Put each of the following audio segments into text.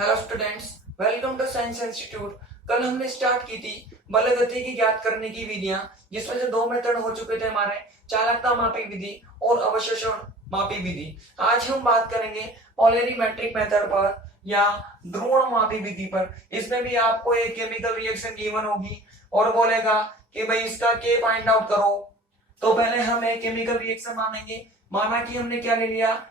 Hello students, welcome to science institute. कल हमने start की थी बल गति की ज्ञात करने की विधियां, जिसमें से दो मेथड हो चुके थे हमारे, चालकता मापी विधि और अवशोषण मापी विधि। आज हम बात करेंगे पॉलिमेट्रिक मेथड पर या ध्रुवण मापी विधि पर। इसमें भी आपको एक केमिकल रिएक्शन गिवन होगी और बोलेगा कि भाई इसका के फाइंड आउट करो। तो पहले हम एक केमिकल रिएक्शन मानेंगे। माना कि हमने क्या ले लिया,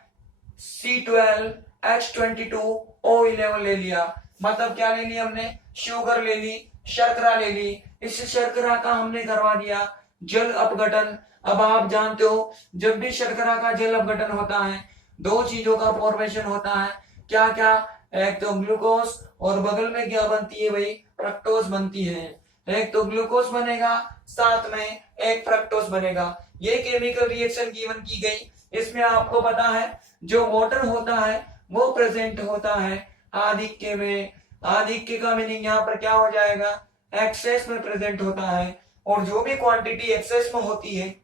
C12H22O11 ले लिया। मतलब क्या ले लिया हमने, शुगर ले ली, शर्करा ले ली। इस शर्करा का हमने करवा दिया जल अपघटन। अब आप जानते हो जब भी शर्करा का जल अपघटन होता है, दो चीजों का फॉर्मेशन होता है। क्या क्या? एक तो ग्लूकोज और बगल में क्या बनती है भाई, फ्रक्टोज बनती है। एक तो ग्लूकोज बनेगा, साथ में एक फ्रक्टोज बनेगा। ये केमिकल रिएक्शन गिवन की गई। इसमें आपको पता है जो वाटर होता है वो प्रेजेंट होता है आधिक्य में। आधिक्य का मीनिंग यहाँ पर क्या हो जाएगा, एक्सेस में प्रेजेंट होता है। और जो भी क्वांटिटी एक्सेस में होती है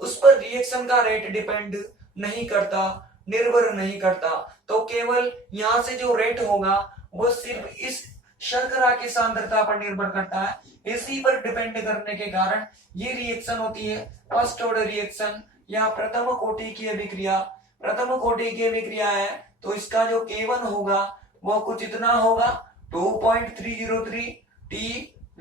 उस पर रिएक्शन का रेट डिपेंड नहीं करता, निर्भर नहीं करता। तो केवल यहाँ से जो रेट होगा वो सिर्फ इस शर्करा की सांद्रता पर निर्भर करता है। इसी पर डिपेंड करने के कारण ये रिएक्शन होती है फर्स्ट ऑर्डर रिएक्शन या प्रथम कोटि की अभिक्रिया। प्रथम कोटि की अभिक्रिया है तो इसका जो K1 होगा वो कुछ इतना होगा, 2.303 T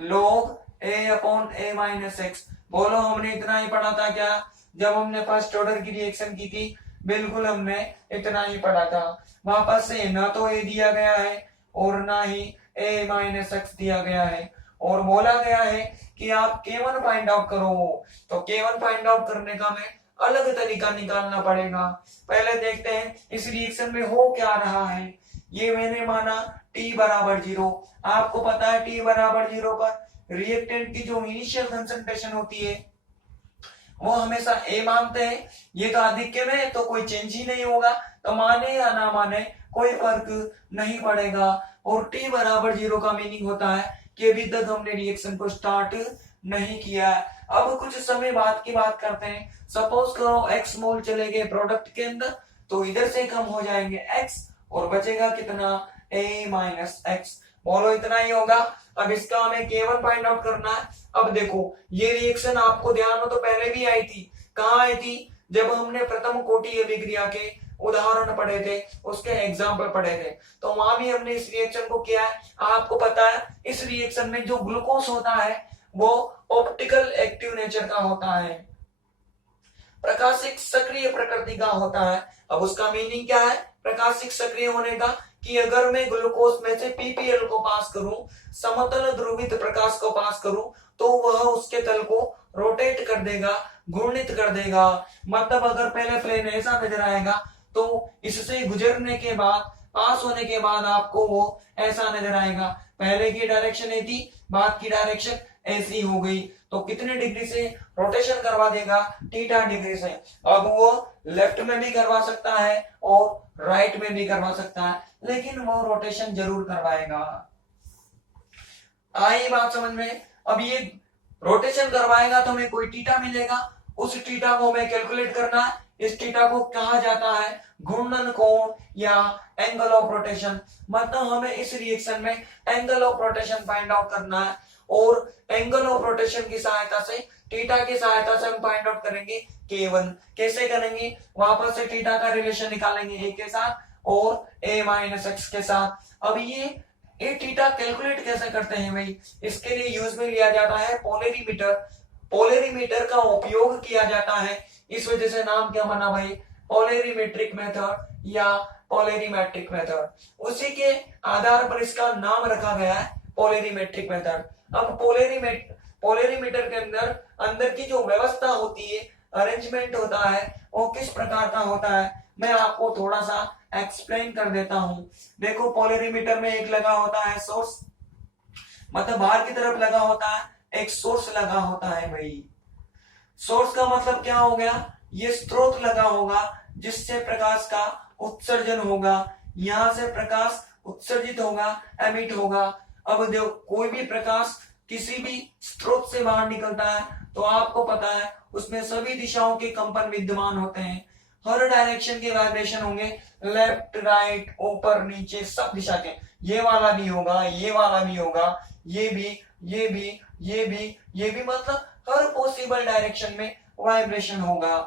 log A/A-X। बोलो हमने इतना ही पढ़ा था क्या जब हमने फर्स्ट ऑर्डर की रिएक्शन की थी? बिल्कुल हमने इतना ही पढ़ा था। वापस से ना तो A दिया गया है और ना ही A-X दिया गया है, और बोला गया है कि आप K1 फाइंड आउट करो। तो K1 फाइंड आउट करने का हमें अलग तरीका निकालना पड़ेगा। पहले देखते हैं इस रिएक्शन में हो क्या रहा है। ये मैंने माना T बराबर 0। आपको पता है T बराबर 0 पर रिएक्टेंट की जो इनिशियल कंसंट्रेशन होती है वो हमेशा A मानते हैं। ये तो आधिक्य में तो कोई चेंज ही नहीं होगा, तो माने या ना माने कोई फर्क नहीं पड़ेगा। और T बराबर 0 का मीनिंग होता है कि अभी तक हमने रिएक्शन को स्टार्ट नहीं किया है। अब कुछ समय बाद की बात करते हैं। सपोज करो x मोल चले गए प्रोडक्ट के अंदर, तो इधर से कम हो जाएंगे x और बचेगा कितना, A-X। बोलो इतना ही होगा। अब इसका हमें K1 फाइंड आउट करना है। अब देखो ये रिएक्शन आपको ध्यान हो तो पहले भी आई थी। कहाँ आई थी? जब हमने प्रथम कोटि अभिक्रिया के उदाहरण पढ़े थे, उसके एग्जाम्पल पढ़े थे, तो वहां भी हमने इस रिएक्शन को किया है। आपको पता है इस रिएक्शन में जो ग्लूकोज होता है वो ऑप्टिकल एक्टिव नेचर का होता है, प्रकाशिक सक्रिय प्रकृति का होता है। अब उसका मीनिंग क्या है प्रकाशिक सक्रिय होने का, कि अगर मैं ग्लूकोज में से पीपीएल को पास करूं, समतल ध्रुवित प्रकाश को पास करूं, तो वह उसके तल को रोटेट कर देगा, घूर्णित कर देगा। मतलब अगर पहले प्लेन ऐसा नजर आएगा तो इससे गुजरने के बाद, पास होने के बाद आपको वो ऐसा नजर आएगा। पहले की डायरेक्शन ए थी, बाद की डायरेक्शन ऐसी हो गई। तो कितने डिग्री से रोटेशन करवा देगा, थीटा डिग्री से। अब वो लेफ्ट में भी करवा सकता है और राइट में भी करवा सकता है, लेकिन वो रोटेशन जरूर करवाएगा। आई बात समझ में? अब ये रोटेशन करवाएगा तो हमें कोई थीटा मिलेगा, उस थीटा को हमें कैलकुलेट करना है। इस थीटा को कहा जाता है घूर्णन कोण या एंगल ऑफ रोटेशन। मतलब हमें इस रिएक्शन में angle of rotation find out करना है, और एंगल ऑफ रोटेशन की सहायता से, थीटा की सहायता से हम फाइंड आउट करेंगे K1। कैसे करेंगे? वापस से थीटा का रिलेशन निकालेंगे A के साथ और A-X के साथ। अब ये थीटा कैलकुलेट कैसे करते हैं भाई? इसके लिए यूज में लिया जाता है पोलेरीमीटर। पोलेरीमीटर का उपयोग किया जाता है, इस वजह से नाम क्या बना भाई, पोलेरीमेट्रिक मेथड या पोलेरीमेट्रिक मेथड। उसी के आधार पर इसका नाम रखा गया है पोलेरीमेट्रिक मेथड। अब पोलेरीमीटर के अंदर की जो व्यवस्था होती है, अरेंजमेंट होता है, वो किस प्रकार का होता है मैं आपको थोड़ा सा एक्सप्लेन कर देता हूं। देखो पोलेरीमीटर में एक लगा होता है सोर्स, मतलब बाहर की तरफ लगा होता है, एक सोर्स लगा होता है भाई। सोर्स का मतलब क्या हो गया, ये स्रोत लगा होगा जिससे प्रकाश का उत्सर्जन होगा। यहां से प्रकाश उत्सर्जित होगा, एमिट होगा। अब देखो कोई भी प्रकाश किसी भी स्रोत से बाहर निकलता है तो आपको पता है उसमें सभी दिशाओं के कंपन विद्यमान होते हैं। हर डायरेक्शन के वाइब्रेशन होंगे, लेफ्ट राइट ऊपर नीचे सब दिशा के। ये वाला भी होगा, ये वाला भी होगा, ये भी, ये भी, ये भी, ये भी, मतलब हर पॉसिबल डायरेक्शन में वाइब्रेशन होगा।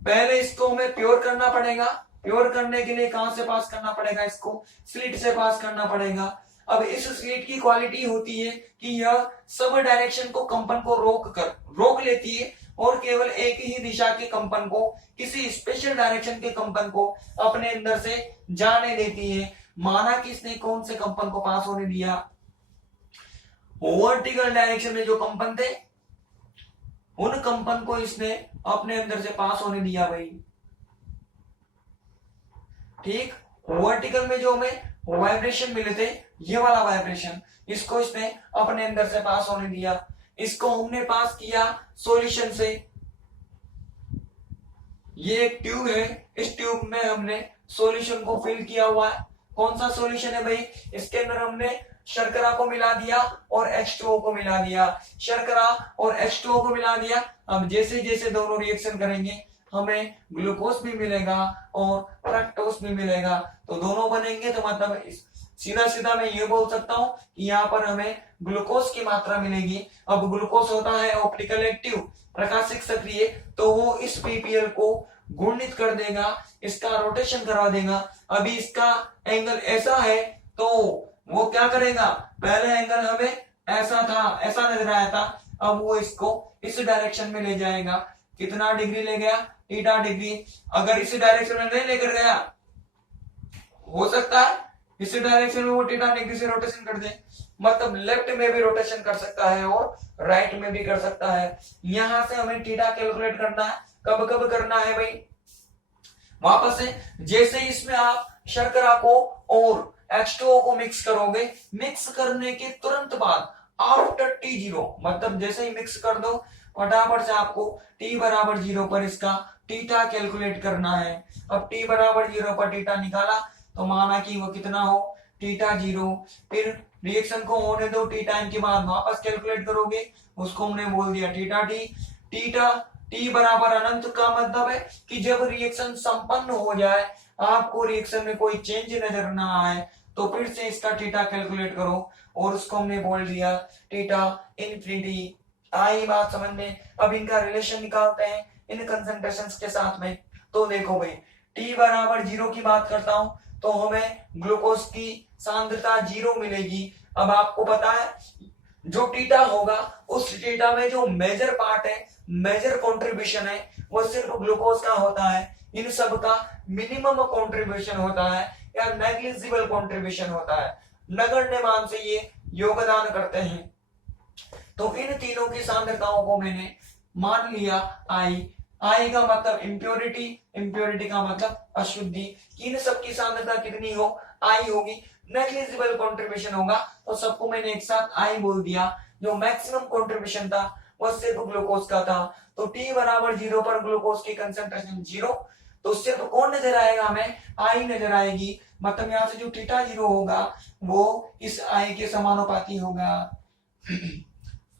पहले इसको हमें प्योर करना पड़ेगा। प्योर करने के लिए कहां से पास करना पड़ेगा? इसको स्लिट से पास करना पड़ेगा। अब इस स्लिट की क्वालिटी होती है कि यह सब डायरेक्शन को कंपन को रोक लेती है और केवल एक ही दिशा के कंपन को, किसी स्पेशल डायरेक्शन के कंपन को अपने अंदर से जाने देती है। माना कि इसने कौन से कंपन को पास होने दिया? वर्टिकल डायरेक्शन में जो कंपन थे उन कंपन को इसने अपने अंदर से पास होने दिया भाई। ठीक, वर्टिकल में जो हमें वाइब्रेशन मिले थे, ये वाला वाइब्रेशन, इसको इसने अपने अंदर से पास होने दिया। इसको हमने पास किया सॉल्यूशन से। ये एक ट्यूब है, इस ट्यूब में हमने सॉल्यूशन को फिल किया हुआ है। कौन सा सॉल्यूशन है भाई? इसके अंदर हमने शर्करा को मिला दिया और H2O को मिला दिया। शर्करा और H2O को मिला दिया। अब जैसे जैसे दोनों रिएक्शन करेंगे हमें ग्लूकोज भी मिलेगा और फ्रक्टोज भी मिलेगा, तो दोनों बनेंगे। तो मतलब सीधा सीधा मैं ये बोल सकता हूं कि यहाँ पर हमें ग्लूकोज की मात्रा मिलेगी। अब ग्लूकोज होता है ऑप्टिकल एक्टिव, प्रकाशिक सक्रिय, तो वो इस पीपीएल को गुणित कर देगा, इसका रोटेशन करवा देगा। अभी इसका एंगल ऐसा है तो वो क्या करेगा? पहले एंगल हमें ऐसा था, ऐसा नजर आया था, अब वो इसको इस डायरेक्शन में ले जाएगा। कितना डिग्री ले गया? Theta degree. अगर इस डायरेक्शन में नहीं लेकर गया, हो सकता है इस डायरेक्शन में वो थीटा डिग्री से रोटेशन कर दे, मतलब लेफ्ट में भी रोटेशन कर सकता है और राइट में भी कर सकता है। यहां से हमें थीटा कैलकुलेट करना है। कब कब करना है भाई? वापस से जैसे इसमें आप शर्करा को और H2O को मिक्स करोगे, मिक्स करने के तुरंत बाद आफ्टर T0, मतलब जैसे ही मिक्स कर दो फटाफट से आपको T बराबर 0 पर इसका थीटा कैलकुलेट करना है। अब T बराबर 0 पर थीटा निकाला तो माना कि वो कितना हो? थीटा 0। फिर रिएक्शन को होने दो, T टाइम के बाद वापस कैलकुलेट करोगे, उसको हमने बोल दिया थीटा T। थीटा T बराबर अनंत का मतलब है कि जब रिएक्शन संपन्न हो जाए, आपको रिएक्शन में कोई चेंज नजर ना आए, तो फिर से इसका थीटा कैलकुलेट करो और उसको हमने बोल दिया थीटा इनफिनिटी। आई बात समझ में? अब इनका रिलेशन निकालते हैं इन कंसंट्रेशंस के साथ में। तो देखो भाई, T बराबर 0 की बात करता हूं तो हमें ग्लूकोज की सांद्रता 0 मिलेगी। अब आपको पता है जो थीटा होगा, उस थीटा में जो मेजर पार्ट है, मेजर कंट्रीब्यूशन है, वो सिर्फ ग्लूकोज का होता है। इन सब का मिनिमम कंट्रीब्यूशन होता है या नेग्लिजिबल कंट्रीब्यूशन होता है। नगण्य मान से ये योगदान करते हैं। तो इन तीनों की सांद्रताओं को मैंने मान लिया आई का मतलब इम्प्योरिटी, इम्प्योरिटी का मतलब अशुद्धि। इन सब की सांद्रता कितनी हो? आई होगी। नेग्लिजिबल कंट्रीब्यूशन होगा तो सबको मैंने एक साथ आई बोल दिया। जो मैक्सिमम कंट्रीब्यूशन था वो सिर्फ ग्लूकोज का था। तो T बराबर 0 पर ग्लूकोज की कंसेंट्रेशन 0, तो सिर्फ कौन नजर आएगा? हमें आई नजर आएगी। मतलब यहां से जो थीटा 0 होगा वो इस आई के समानुपाती होगा।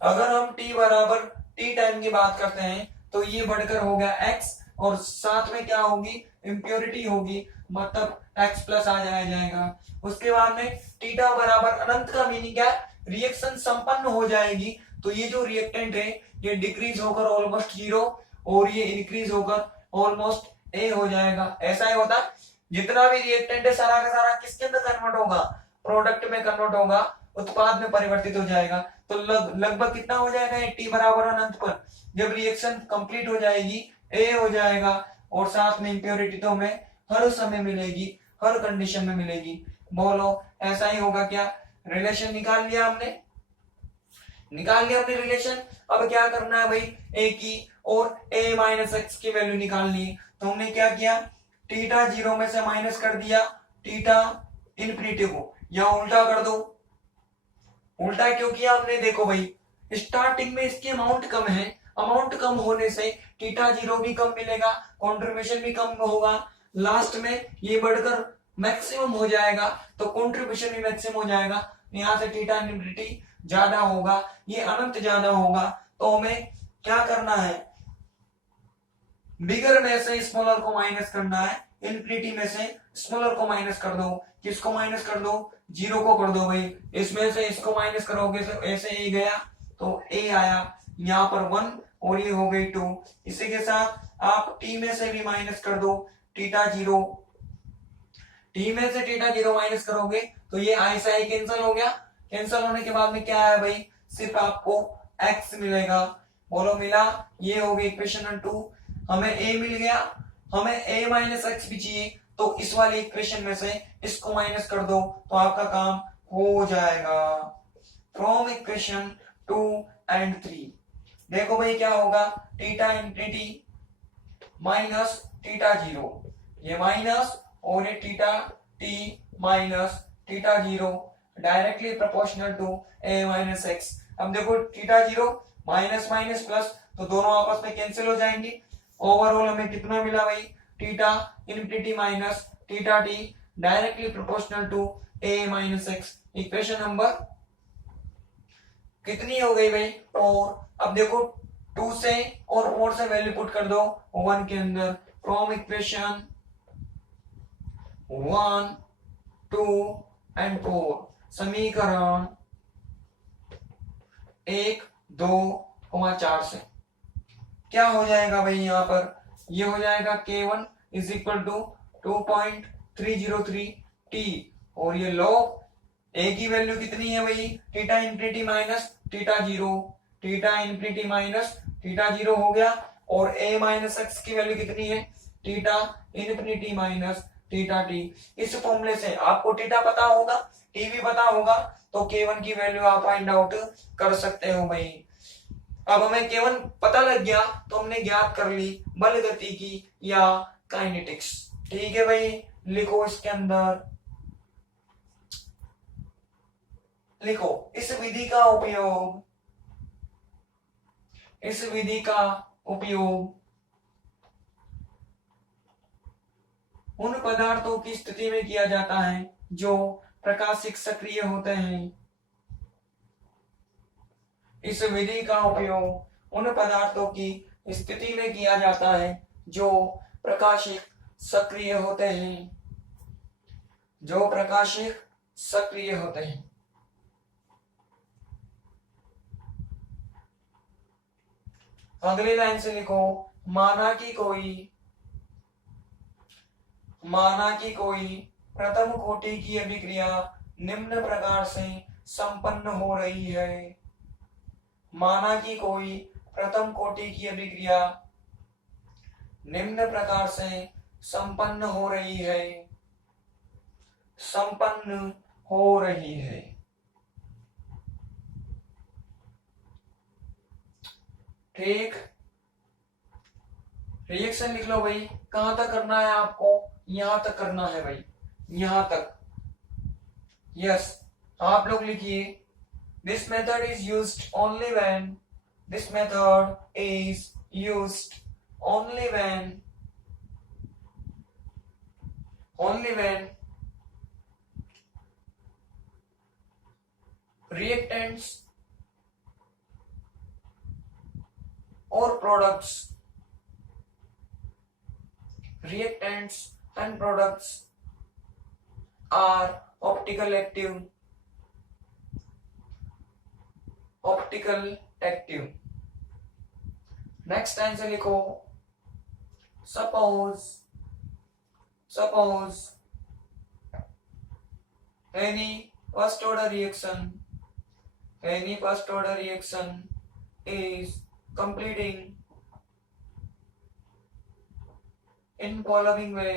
अगर हम T बराबर T टाइम की बात करते हैं तो ये बढ़कर हो गया X और साथ में क्या होगी? इम्प्योरिटी होगी, मतलब X प्लस आ जाएगा। उसके बाद में थीटा बराबर अनंत का मीनिंग क्या है? रिएक्शन संपन्न हो जाएगी तो ये जो रिएक्टेंट है ये डिक्रीज होकर ऑलमोस्ट 0 और ये इंक्रीज होकर ऑलमोस्ट A हो जाएगा। ऐसा ही होता है, जितना भी रिएक्टेंट है सारा का सारा किसके अंदर कन्वर्ट होगा? प्रोडक्ट में कन्वर्ट होगा, उत्पाद में परिवर्तित हो जाएगा। तो लगभग कितना हो जाएगा? T बराबर अनंत पर जब रिएक्शन कंप्लीट हो जाएगी A हो जाएगा और साथ में इंप्योरिटी तो हमें हर समय मिलेगी, हर कंडीशन में मिलेगी। बोलो ऐसा ही होगा क्या? रिलेशन निकाल लिया हमने, निकाल लिया हमने रिलेशन। अब क्या करना है भाई? A की और A माइनस एक्स की वैल्यू निकालनी है। तो हमने क्या किया? थीटा 0 में से माइनस कर दिया थीटा इनफिनिटी को, या उल्टा कर दो। उल्टा क्यों किया हमने? देखो भाई, स्टार्टिंग में इसकी अमाउंट कम है, अमाउंट कम होने से थीटा 0 भी कम मिलेगा, कंट्रीब्यूशन भी कम होगा। लास्ट में ये बढ़कर मैक्सिमम हो जाएगा तो कंट्रीब्यूशन भी मैक्सिमम हो जाएगा। यहां से थीटा इनफिनिटी ज्यादा होगा, ये अनंत ज्यादा होगा। तो हमें क्या करना है? बिगर में से स्मॉलर को माइनस करना है, इन्फिनिटी में से स्मॉलर को माइनस कर दो। किसको माइनस कर दो? 0 को कर दो भाई। इसमें से इसको माइनस करोगे तो ऐसे ए गया तो ए आया, यहाँ पर 1 और ये हो गई 2। इसी के साथ आप टी में से भी माइनस कर दो, थीटा 0। टी में से थीटा 0 माइनस करोगे तो ये आई से आई कैंसिल हो गया। कैंसिल होने के बाद में क्या आया भाई? सिर्फ आपको x मिलेगा। बोलो मिला? ये हो गई इक्वेशन नंबर 2। हमें a मिल गया, हमें a माइनस एक्स भी चाहिए, तो इस वाली इक्वेशन में से इसको माइनस कर दो तो आपका काम हो जाएगा। फ्रॉम इक्वेशन 2 एंड 3 देखो भाई क्या होगा, थीटा इन्फिनिटी माइनस थीटा 0, ये माइनस और ये theta t minus theta 0 directly proportional to a minus X. अब देखो थीटा 0 माइनस माइनस प्लस, तो दोनों आपस में कैंसिल हो जाएंगे। ओवरऑल हमें कितना मिला भाई? Theta infinity minus theta t directly proportional to a minus X. Equation number कितनी हो गई भाई? 4। अब देखो 2 से और 4 से वैल्यू पुट कर दो 1 के अंदर। फ्रॉम इक्वेशन 1, 2 एंड 4 समीकरण 1, 2, 4 से क्या हो जाएगा भाई? यहाँ पर ये हो जाएगा k1 is equal to 2.303 t, और ये लॉग a की वैल्यू कितनी है भाई? Theta infinity minus theta 0, theta infinity minus theta 0 हो गया, और a माइनस एक्स की वैल्यू कितनी है? Theta infinity minus theta t। इस फॉर्मूले से आपको थीटा पता होगा, t भी पता होगा, तो k1 की वैल्यू आप फाइंड आउट कर सकते हो भाई। अब हमें k1 पता लग गया तो हमने ज्ञात कर ली बल गति की या काइनेटिक्स। ठीक है भाई, लिखो इसके अंदर, लिखो इस विधि का उपयोग, इस विधि का उपयोग उन पदार्थों की स्थिति में किया जाता है जो प्रकाशिक सक्रिय होते हैं। इस विधि का उपयोग उन पदार्थों की स्थिति में किया जाता है जो प्रकाशिक सक्रिय होते हैं, जो प्रकाशिक सक्रिय होते हैं। अगली लाइन से लिखो, माना कि कोई प्रथम कोटि की अभिक्रिया निम्न प्रकार से संपन्न हो रही है। माना कि कोई प्रथम कोटि की अभिक्रिया निम्न प्रकार से संपन्न हो रही है, संपन्न हो रही है। ठीक, रिएक्शन लिख लो भाई। कहां तक करना है आपको? यहां तक करना है भाई, यहां तक। यस, आप लोग लिखिए, this method is used only when, this method is used only when reactants or products, reactants and products are optical active, next answer लिखो, suppose any first order reaction is completing in following way,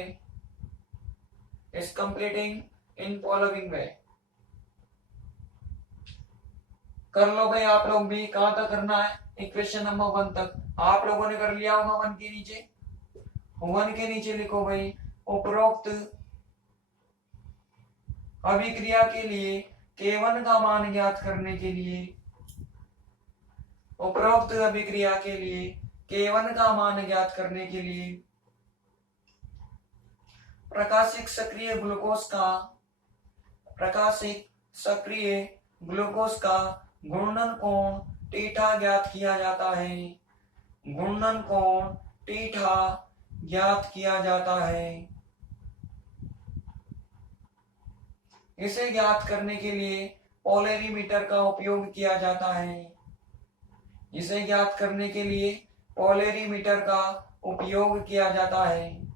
कर लो भाई आप लोग भी। कहां तक करना है? इक्वेशन नंबर 1 तक आप लोगों ने कर लिया होगा। 1 के नीचे लिखो भाई, उपरोक्त अभिक्रिया के लिए k1 का मान ज्ञात करने के लिए, उपरोक्त अभिक्रिया के लिए k1 का मान ज्ञात करने के लिए प्रकाशिक सक्रिय ग्लूकोज का घूर्णन कोण थीटा ज्ञात किया जाता है। घूर्णन कोण थीटा ज्ञात किया जाता है। इसे ज्ञात करने के लिए पोलरीमीटर का उपयोग किया जाता है। इसे ज्ञात करने के लिए पोलरीमीटर का उपयोग किया जाता है,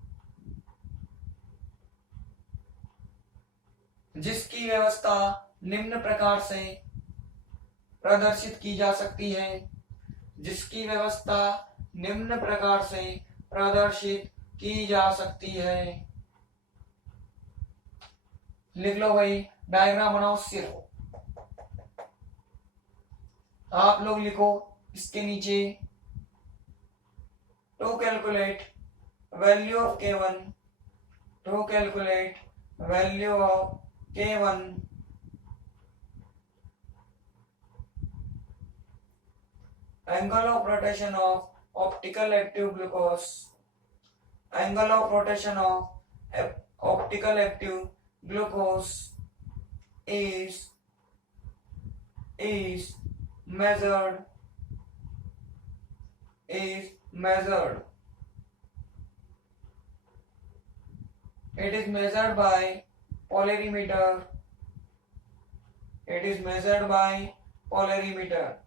जिसकी व्यवस्था निम्न प्रकार से प्रदर्शित की जा सकती है। जिसकी व्यवस्था निम्न प्रकार से प्रदर्शित की जा सकती है। लिख लो भाई, डायग्राम बनाओ सिर्फ। आप लोग लिखो इसके नीचे, to calculate value of K1, to calculate value of K1, angle of rotation of optical active glucose, angle of rotation of optical active glucose is measured, it is measured by polarimeter, it is measured by polarimeter,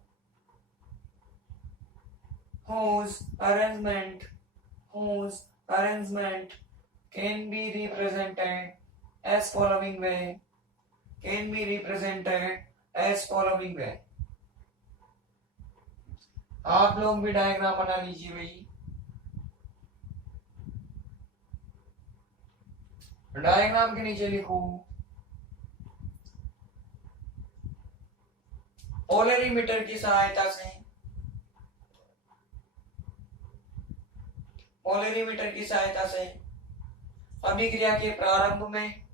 whose arrangement can be represented as following way, can be represented as following way। आप लोग भी diagram बना लीजिए भाई। Diagram के नीचे लिखो, polarimeter की सहायता से, पोलरीमीटर की सहायता से अभिक्रिया के प्रारंभ में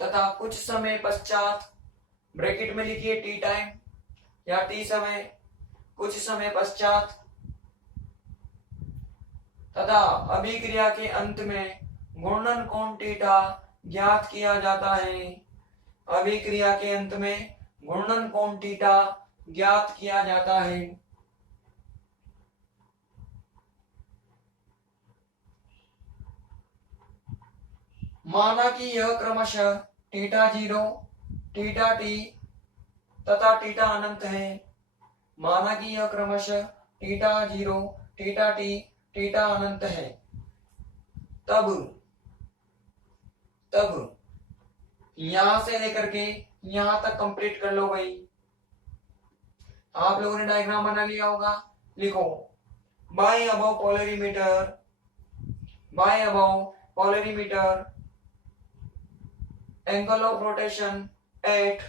तथा कुछ समय पश्चात, ब्रैकेट में लिखिए टी टाइम या टी समय, कुछ समय पश्चात तथा अभिक्रिया के अंत में घूर्णन कोण थीटा ज्ञात किया जाता है। अभिक्रिया के अंत में घूर्णन कोण थीटा ज्ञात किया जाता है। माना कि यह क्रमशः थीटा 0, थीटा टी तथा थीटा अनंत है। माना कि यह क्रमशः थीटा 0, थीटा टी, थीटा अनंत है। तब यहां से लेकर के यहां तक कंप्लीट कर लो भाई। आप लोगों ने डायग्राम बना लिया होगा। लिखो, by above polarimeter angle of rotation at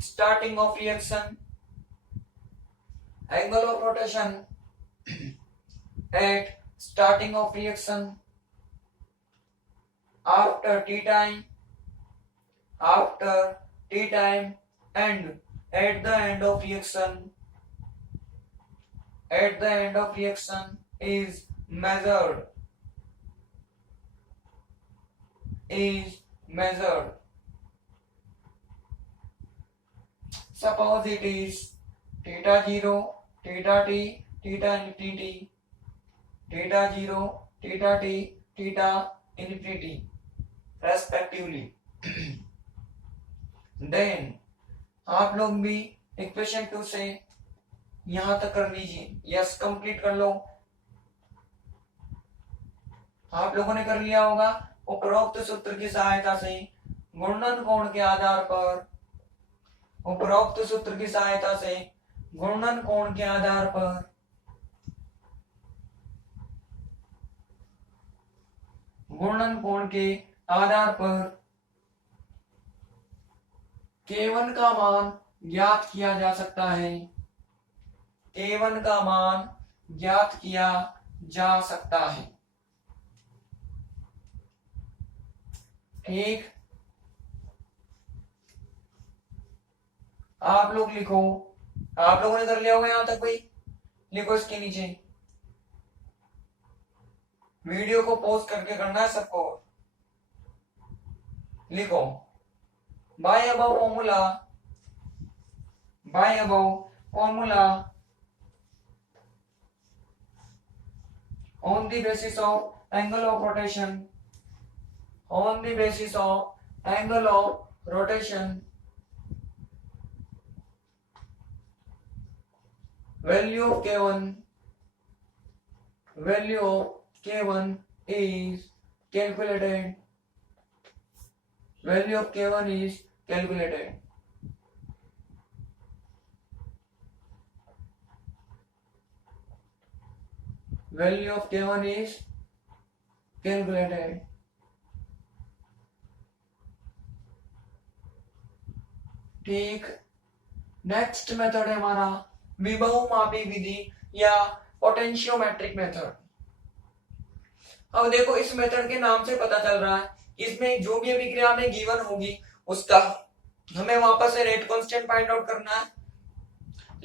starting of reaction, angle of rotation at starting of reaction, after t time and at the end of reaction, at the end of reaction is measured, suppose it is theta 0, theta t, theta infinity, theta 0, theta t, theta infinity respectively। then आप लोग भी equation 2 से यहां तक कर लीजिए। Yes, complete कर लो। आप लोगों ने कर लिया होगा। उपरोक्त सूत्र की सहायता से घूर्णन कोण के आधार पर, उपरोक्त सूत्र की सहायता से घूर्णन कोण के आधार पर K1 का मान ज्ञात किया जा सकता है। K1 का मान ज्ञात किया जा सकता है। ठीक, आप लोग लिखो। आप लोगों ने कर लिया होगा यहां तक भाई। लिखो इसके नीचे, वीडियो को पॉज करके करना है सबको। लिखो, by above formula on the basis of angle of rotation, on the basis of angle of rotation, value of K1 is calculated. Value of K1 is calculated. Value of K1 is calculated. ठीक, next method है हमारा विभवमापी विधि या potentiometric method. अब देखो इस method के नाम से पता चल रहा है इसमें जो भी अभिक्रिया में गिवन होगी उसका हमें वापस से रेट कांस्टेंट फाइंड आउट करना है।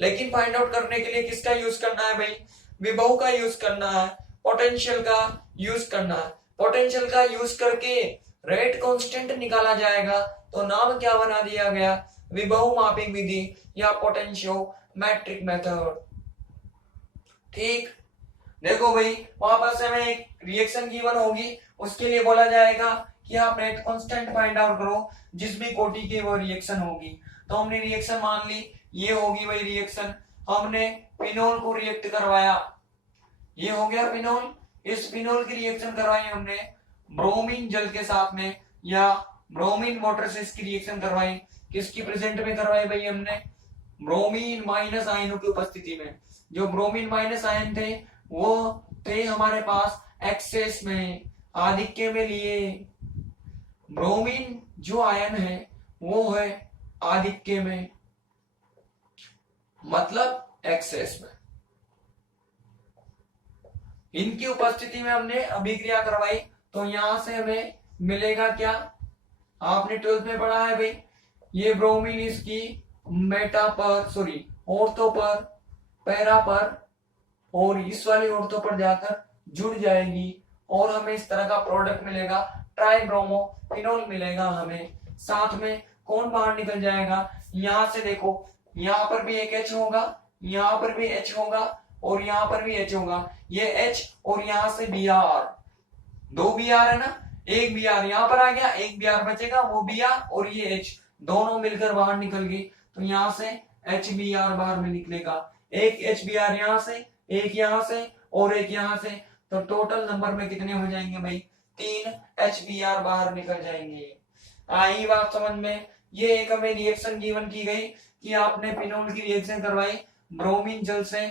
लेकिन फाइंड आउट करने के लिए किसका यूज करना है भाई? विभव का यूज करना है, पोटेंशियल का यूज करना है। पोटेंशियल का यूज करके रेट कांस्टेंट निकाला जाएगा। तो नाम क्या बना दिया गया? विभव मापी विधि या पोटेंशियोमेट्रिक मेथड। ठीक, देखो भाई वापस से हमें एक रिएक्शन गिवन होगी, उसके लिए बोला जाएगा कि आप रेट कांस्टेंट फाइंड आउट करो जिस भी कोटि की वो रिएक्शन होगी। तो हमने रिएक्शन मान ली, ये होगी वही रिएक्शन। हमने फिनोल को रिएक्ट करवाया, ये हो गया फिनोल। इस फिनोल की रिएक्शन करवाई हमने ब्रोमीन जल के साथ में या ब्रोमीन वाटर से इसकी रिएक्शन करवाई। किसकी प्रेजेंट में करवाई भाई? हमने ब्रोमीन माइनस आयनों की उपस्थिति में। जो ब्रोमीन माइनस आयन थे वो थे हमारे पास एक्सेस में, आधिक्य में लिए। ब्रोमीन जो आयन है वो है आधिक्य में, मतलब एक्सेस में। इनकी उपस्थिति में हमने अभिक्रिया करवाई। तो यहां से हमें मिलेगा क्या? आपने 12th में पढ़ा है भाई, ये ब्रोमीन इसकी मेटा पर सॉरी ऑर्थो पर, पैरा पर और इस वाली ऑर्थो पर जाकर जुड़ जाएगी और हमें इस तरह का प्रोडक्ट मिलेगा, ट्राइब्रोमोफिनोल मिलेगा हमें। साथ में कौन बाहर निकल जाएगा? यहां से देखो, यहां पर भी एक H होगा, यहां पर भी H होगा और यहां पर भी H होगा। ये H और यहां से Br, 2 Br है ना, एक Br यहां पर आ गया, एक Br बचेगा, वो Br और ये H दोनों मिलकर बाहर निकल गई। तो यहां से HBr बाहर में निकलेगा। एक HBr यहां से, एक यहां से और एक यहां से। तो टोटल नंबर में कितने हो जाएंगे भाई? 3 HBr बाहर निकल जाएंगे। आई बात समझ में? ये एक हमें रिएक्शन गिवन की गई कि आपने फिनोल की रिएक्शन करवाई ब्रोमीन जल से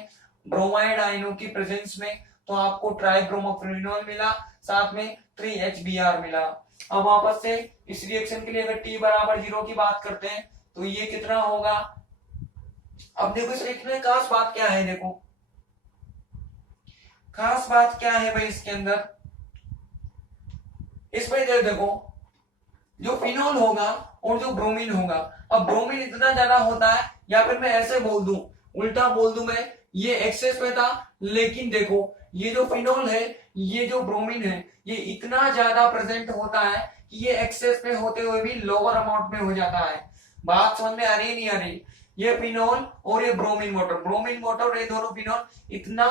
ब्रोमाइड आयनों की प्रेजेंस में, तो आपको ट्राइब्रोमोफिनोल मिला, साथ में 3 HBr मिला। अब वापस से इस रिएक्शन के लिए अगर T बराबर 0 की बात करते हैं तो ये कितना होगा? अब देखो इस रिएक्शन में खास बात क्या है, देखो खास बात क्या है भाई इसके अंदर। इसमें देखो जो फिनोल होगा और जो ब्रोमीन होगा, अब ब्रोमीन इतना ज्यादा होता है, या फिर मैं ऐसे बोल दूं, उल्टा बोल दूं मैं, ये एक्सेस में था, लेकिन देखो ये जो फिनोल है, ये जो ब्रोमीन है, ये इतना ज्यादा प्रेजेंट होता है कि ये एक्सेस में होते हुए भी लोअर अमाउंट में हो जाता है। बात समझ में आ रही है नहीं आ रही? ये फिनोल और ये ब्रोमीन वाटर ये दोनों फिनोल इतना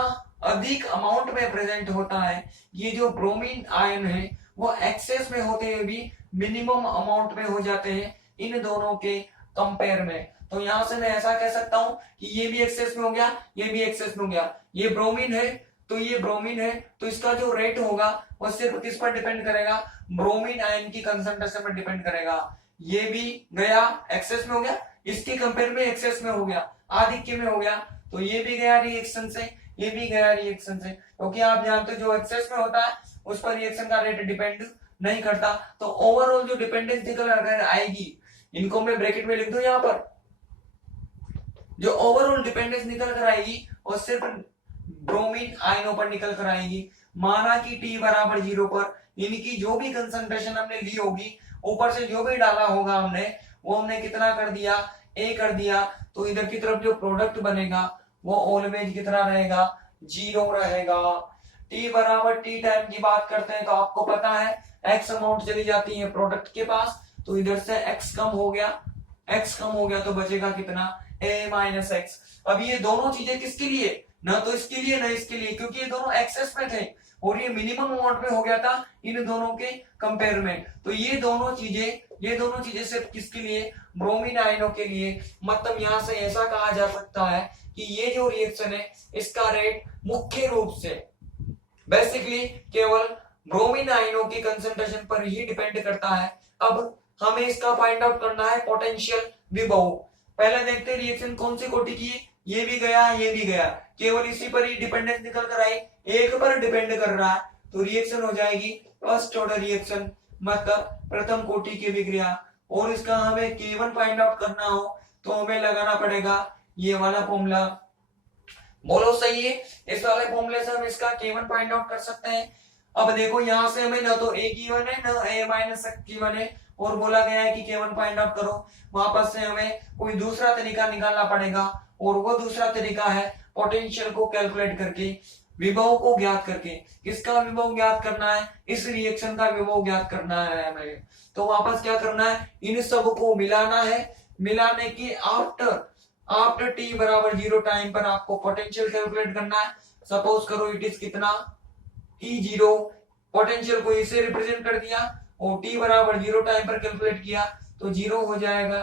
अधिक अमाउंट में प्रेजेंट होता है। ये जो ब्रोमीन आयन है वो एक्सेस में होते हुए भी मिनिमम अमाउंट में हो जाते हैं इन दोनों के कंपेयर में। तो यहां से मैं ऐसा कह सकता हूं कि ये भी एक्सेस में हो गया, ये भी एक्सेस में हो गया। ये ब्रोमीन है तो ये ब्रोमीन है, तो इसका जो रेट होगा वो सिर्फ किस पर डिपेंड करेगा? ब्रोमीन आयन की कंसंट्रेशन पर डिपेंड करेगा। ये भी गया एक्सेस में हो गया, इसके कंपेयर में एक्सेस में हो गया, आधिक्य में हो गया। तो ये भी गया रिएक्शन से, ये भी गया रिएक्शन से, क्योंकि आप जानते हो जो एक्सेस में होता है उस पर रिएक्शन का रेट डिपेंड नहीं करता। तो ओवरऑल जो डिपेंडेंस निकल कर आएगी, इनको मैं ब्रैकेट में लिख दूं यहां पर, जो ओवरऑल डिपेंडेंस निकल कर आएगी और सिर्फ ब्रोमीन आयनों पर निकल कर आएगी। माना कि T बराबर 0 पर इनकी जो भी कंसंट्रेशन हमने ली होगी, ऊपर से जो भी डाला होगा हमने, वो हमने कितना कर दिया? A कर दिया। तो इधर की तरफ जो प्रोडक्ट बनेगा वो ऑलवेज कितना रहेगा? 0 रहेगा। T बराबर T टाइम की बात करते हैं तो आपको पता है X अमाउंट चली जाती है प्रोडक्ट के पास, तो इधर से X कम हो गया, X कम हो गया तो बचेगा कितना? A minus X। अब ये दोनों चीजें किसके लिए? ना तो इसके लिए ना इसके लिए, क्योंकि ये दोनों एक्सेस में थे। और ये मिनिमम अमाउंट में हो गया था इन दोनों के कंपेयर में। तो ये दोनों चीजें सिर्फ किसके लिए, ब्रोमीन आयनों के लिए। मतलब यहां से ऐसा कहा जा सकता है कि ये जो रिएक्शन है इसका रेट मुख्य रूप से बेसिकली केवल ब्रोमीन आयनों की कंसंट्रेशन पर ही डिपेंड करता है। अब हमें इसका फाइंड आउट करना है पोटेंशियल विभव। पहले देखते हैं रिएक्शन कौन सी कोटि की है, ये भी गया ये भी गया, केवल इसी पर ही डिपेंडेंस निकल कर आई, एक पर डिपेंड कर रहा है, तो रिएक्शन हो जाएगी फर्स्ट ऑर्डर रिएक्शन, मतलब प्रथम कोटि की विक्रिया। और इसका हमें K1 फाइंड आउट करना हो तो हमें लगाना पड़ेगा ये वाला फॉर्मूला। बोलो सही है, इस वाले फॉर्मूले से हम इसका K1 फाइंड आउट कर सकते हैं। अब देखो यहाँ से हमें ना तो A गिवन है ना A माइनस गिवन है, और बोला गया है कि K1 फाइंड आउट करो। वापस से हमें कोई दूसरा तरीका निकालना पड़ेगा, और वो दूसरा तरीका है पोटेंशियल को कैलकुलेट करके, विभव को ज्ञात करके। किसका विभव ज्ञात करना है, इस रिएक्शन का विभव ज्ञात करना है हमें। तो वापस क्या करना है, इन सब को मिलाना है। मिलाने की आफ्टर t बराबर 0 टाइम पर आपको पोटेंशियल कैलकुलेट करना है। सपोज करो इट इज कितना E0, पोटेंशियल को इसे रिप्रेजेंट कर दिया, और t बराबर 0 टाइम पर कैलकुलेट किया तो 0 हो जाएगा।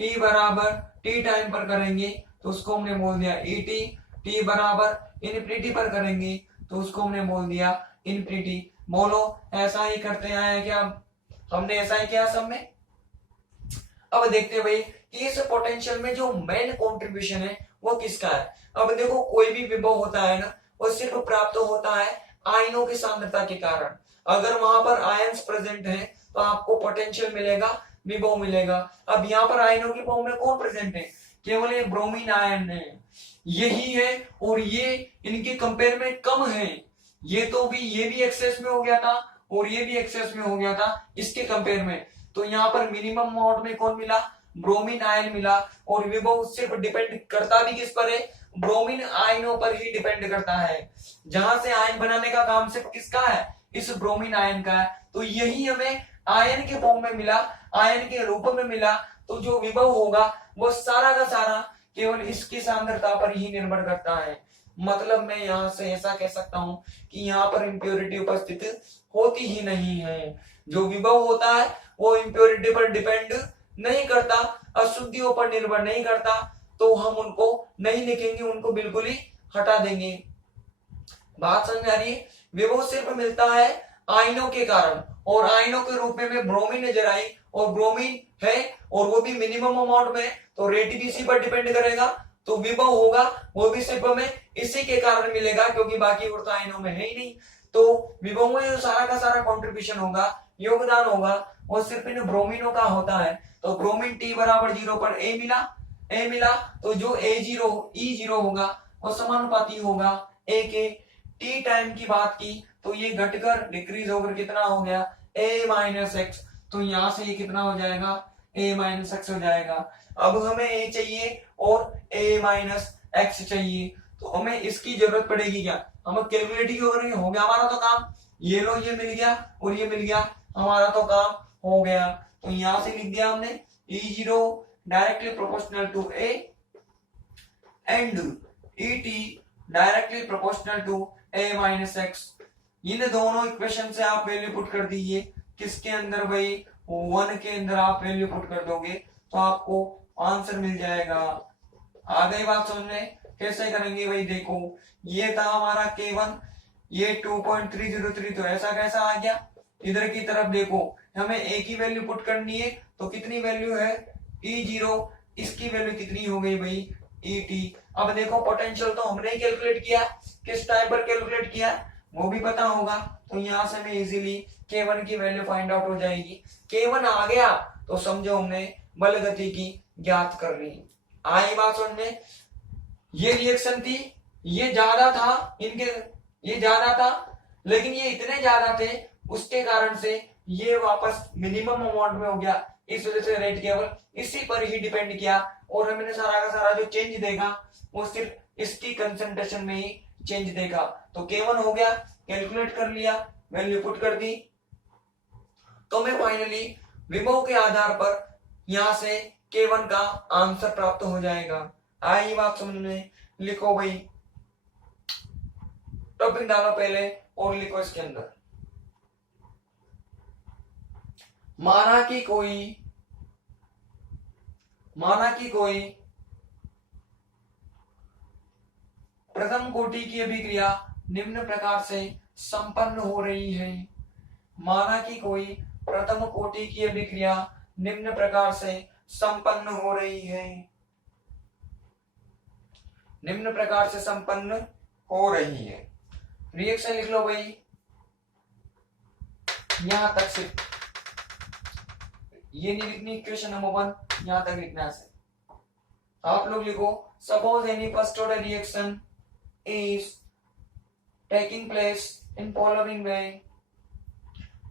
t बराबर t टाइम पर करेंगे तो उसको हमने बोल दिया ET, t बराबर इनफिनिटी पर करेंगे तो उसको हमने बोल दिया इनफिनिटी। बोलो ऐसा ही करते आए क्या, हमने ऐसा ही किया सब में। अब देखते हैं भाई कि इस पोटेंशियल में जो मेन कंट्रीब्यूशन है वो किसका है। अब देखो कोई भी विभव होता है ना, वो सिर्फ प्राप्त होता है आयनों की सांद्रता के कारण। अगर वहां पर आयंस प्रेजेंट है तो आपको पोटेंशियल मिलेगा, विभव मिलेगा। अब यहाँ पर आयनों की फॉर्म में कौन प्रेजेंट है, केवल ये ब्रोमीन आयन है, यही है, और ये इनके कंपेयर में कम है। ये भी एक्सेस में हो गया था और ये भी एक्सेस में हो गया था इसके कंपेयर में। तो यहाँ पर मिनिमम अमाउंट में कौन मिला, ब्रोमीन आयन मिला। और विभव सिर्फ डिपेंड करता भी किस पर है, ब्रोमीन आयनों पर ही डिपेंड करता है। जहां से आयन बनाने का काम सिर्फ किसका है, इस ब्रोमीन आयन का है। तो यही हमें आयन के फॉर्म में मिला, आयन के रूप में मिला। तो जो विभव होगा वो सारा का सारा केवल इसकी सांद्रता पर ही निर्भर करता है। मतलब मैं यहाँ से ऐसा कह सकता हूं कि यहाँ पर इंप्योरिटी उपस्थित होती ही नहीं है। जो विभव होता है वो इंप्योरिटी पर डिपेंड नहीं करता, अशुद्धियों पर निर्भर नहीं करता, तो हम उनको नहीं लिखेंगे, उनको बिल्कुल ही हटा देंगे। बात समझ आ रही है। विभव सिर्फ मिलता है आयनों के कारण, और आयनों के रूप में ब्रोमीन नजर आई, और ब्रोमीन है और वो भी मिनिमम अमाउंट में, तो रेट भी इसी पर डिपेंड करेगा। तो विभव होगा वो भी सिर्फ हमें इसी के कारण मिलेगा, क्योंकि बाकी और तो आयनों में है ही नहीं। तो विभव में जो सारा का सारा कंट्रीब्यूशन होगा, योगदान होगा, वो सिर्फ इन ब्रोमीनों का होता है। तो ब्रोमीन t बराबर 0 पर A मिला, तो जो E0 होगा वो समानुपाती होगा A के। t टाइम की बात की तो ये घटकर डिक्रीज होकर कितना हो गया, A माइनस एक्स। तो यहां से ये कितना हो जाएगा, A माइनस एक्स हो जाएगा। अब हमें A चाहिए और A माइनस एक्स चाहिए, तो हमें इसकी जरूरत पड़ेगी क्या, हम कैलकुलेट ही हो गया हमारा तो काम। ये लो ये मिल गया और ये मिल गया, हमारा तो काम हो गया। तो यहां से लिख दिया हमने E0 directly proportional to A and ET directly proportional to A minus X. इन दोनों इक्वेशन से आप वैल्यू पुट कर दीजिए, किसके अंदर भाई, 1 के अंदर आप वैल्यू पुट कर दोगे तो आपको आंसर मिल जाएगा। आ गई बात समझने, कैसे करेंगे भाई। देखो ये था हमारा K1, ये 2.303, तो ऐसा कैसा आ गया। इधर की तरफ देखो हमें एक ही वैल्यू पुट करनी है, तो कितनी वैल्यू है E0, इसकी वैल्यू कितनी हो गई भाई ET। अब देखो पोटेंशियल तो हमने ही कैलकुलेट किया, किस टाइम पर कैलकुलेट किया वो भी पता होगा, तो यहां से हमें इजीली K1 की वैल्यू फाइंड आउट हो जाएगी। K1 आ गया तो समझो हमने बल गति की ज्ञात कर ली। आई बात समझ में। ये रिएक्शन थी, ये ज्यादा था इनके, ये ज्यादा था, लेकिन ये इतने ज्यादा थे उसके कारण से ये वापस मिनिमम अमाउंट में हो गया। इस वजह से रेट केवल इसी पर ही डिपेंड किया, और हमने सारा का सारा जो चेंज देगा वो सिर्फ इसकी कंसंट्रेशन में ही चेंज देगा। तो K1 हो गया, कैलकुलेट कर लिया, वैल्यू पुट कर दी, तो मैं फाइनली विभव के आधार पर यहां से K1 का आंसर प्राप्त हो जाएगा। आई बात समझ में। लिखो भाई, टॉपिक डालो पहले और लिखो इसके अंदर, माना कि कोई प्रथम कोटि की अभिक्रिया निम्न प्रकार से संपन्न हो रही है। माना कि कोई प्रथम कोटि की अभिक्रिया निम्न प्रकार से संपन्न हो रही है, निम्न प्रकार से संपन्न हो रही है। रिएक्शन लिख लो भाई, यहां तक सिर्फ ये नहीं लिखनी इक्वेशन नंबर 1, यहां तक लिखना है। आप लोग लिखो, suppose any first order reaction is taking place in following way,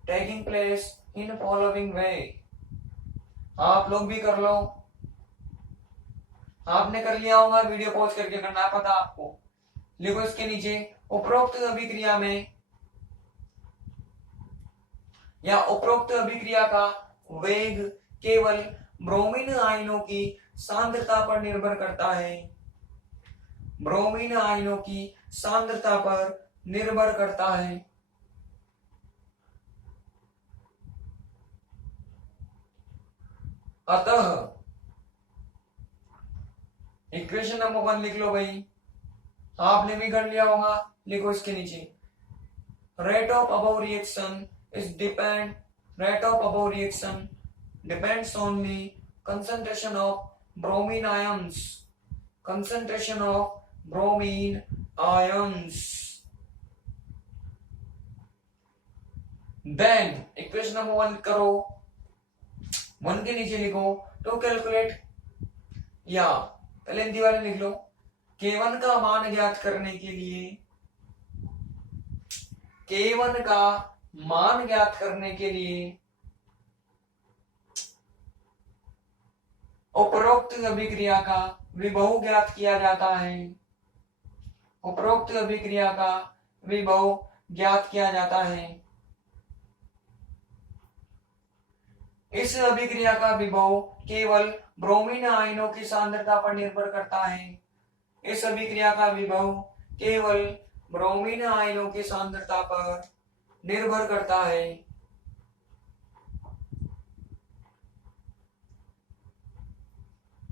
taking place in following way। आप लोग भी कर लो, आपने कर लिया होगा, वीडियो पॉज करके करना है, पता आपको। लिखो इसके नीचे, उपरोक्त अभिक्रिया में या उपरोक्त अभिक्रिया का वेग केवल ब्रोमीन आयनों की सांद्रता पर निर्भर करता है, ब्रोमीन आयनों की सांद्रता पर निर्भर करता है। अतः इक्वेशन नंबर 1 लिख लो भाई, आपने भी कर लिया होगा, लिखो इसके नीचे, rate of above reaction depends only concentration of bromine ions, concentration of bromine ions। then equation number 1 करो, 1 के नीचे लिखो टू कैलकुलेट, या पहले हिंदी वाले लिख लो, K1 का मान ज्ञात करने के लिए, K1 का मान ज्ञात करने के लिए उपरोक्त अभिक्रिया का विभव ज्ञात किया जाता है, उपरोक्त अभिक्रिया का विभव ज्ञात किया जाता है। इस अभिक्रिया का विभव केवल ब्रोमीन आयनों की सांद्रता पर निर्भर करता है, इस अभिक्रिया का विभव केवल ब्रोमीन आयनों की सांद्रता पर निर्भर करता है।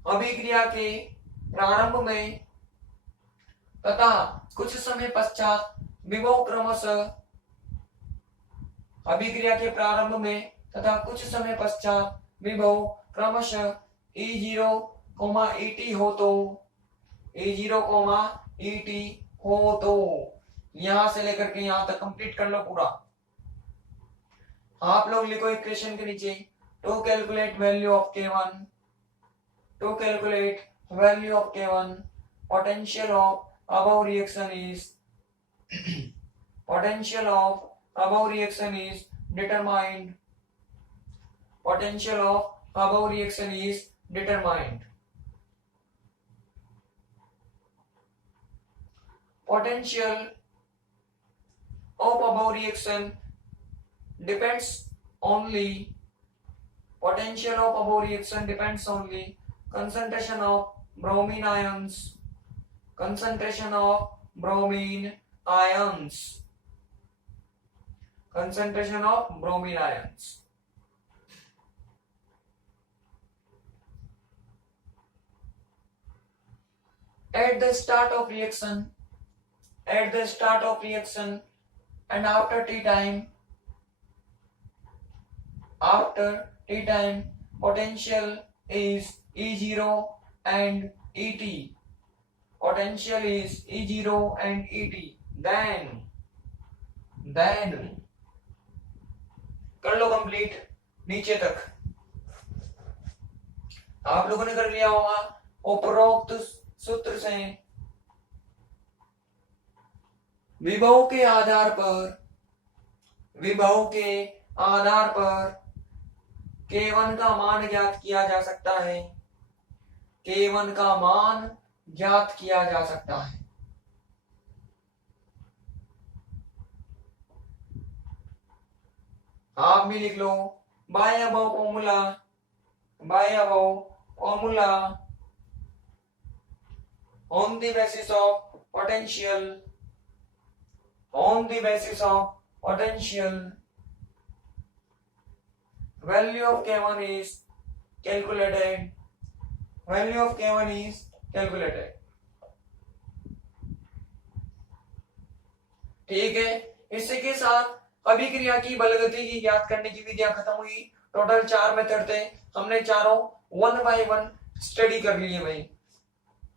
अभिक्रिया के प्रारंभ में तथा कुछ समय पश्चात विभव क्रमशः, अभिक्रिया के प्रारंभ में तथा कुछ समय पश्चात विभव क्रमशः E0, ET हो तो, E0, ET हो तो, यहां से लेकर के यहां तक कंप्लीट कर लो पूरा। आप लोग लिखो इक्वेशन के नीचे, to calculate value of K1, to calculate value of K1, potential of above reaction is potential of above reaction is determined, potential of above reaction is determined, potential of above reaction depends only, potential of above reaction depends only concentration of bromine ions, concentration of bromine ions, concentration of bromine ions। At the start of reaction and after tea time, potential is E0 and ET, potential is E0 and ET। then कर लो complete नीचे तक, आप लोगों ने कर लिया होगा। उपरोक्त सूत्र से विभव के आधार पर K1 का मान ज्ञात किया जा सकता है, K1 का मान ज्ञात किया जा सकता है। आप भी लिख लो, by above formula on the basis of potential on the basis of potential value of K1 is calculated, value of K1 is calculated. ठीक है, इसी के साथ अभिक्रिया की बलगति की ज्ञात करने की विधियां खत्म हुई। टोटल 4 मेथड थे, हमने चारों 1 बाय 1 स्टडी कर लिए भाई।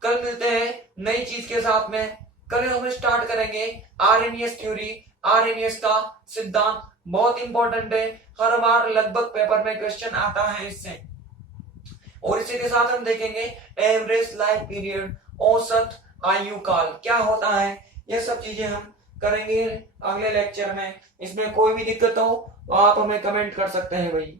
कल मिलते हैं नई चीज के साथ में। कल हम स्टार्ट करेंगे आरएनएस थ्योरी, आरएनएस का सिद्धांत, बहुत इंपॉर्टेंट है, हर बार लगभग पेपर में क्वेश्चन आता है इससे। और इसी के साथ हम देखेंगे एवरेज लाइफ पीरियड, औसत आयु काल क्या होता है, ये सब चीजें हम करेंगे अगले लेक्चर में। इसमें कोई भी दिक्कत हो तो आप हमें कमेंट कर सकते हैं भाई।